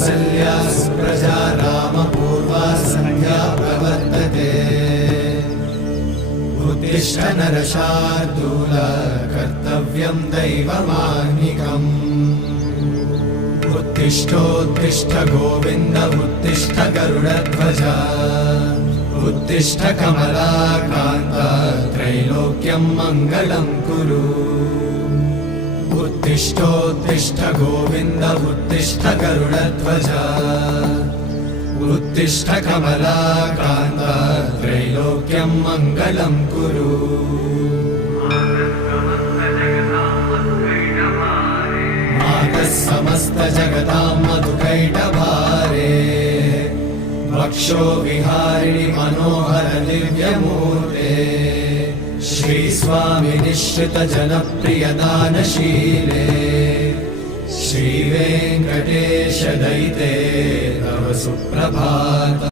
कौसल्या सुप्रजा रामपूर्वा सन्ध्या प्रवर्तते उत्तिष्ठ नरशार्दूल कर्तव्यं दैवमाह्निकम् उत्तिष्ठोत्तिष्ठ गोविन्द उत्तिष्ठ गरुडध्वज उत्तिष्ठ कमलाकान्त त्रैलोक्यं मङ्गलं कुरु उत्तिष्ठोत्तिष्ठ गोविन्द उत्तिष्ठ गरुडध्वज उत्तिष्ठ कमलाकान्त त्रैलोक्यं मङ्गलं कुरु मातः समस्त जगतां मधुकैटभारे वक्षो विहारिणि मनोहर दिव्यमूर्ते श्रीस्वामि निश्चित जनप्रिय दानशीले श्रीवेङ्कटेश दयिते तव सुप्रभातम्।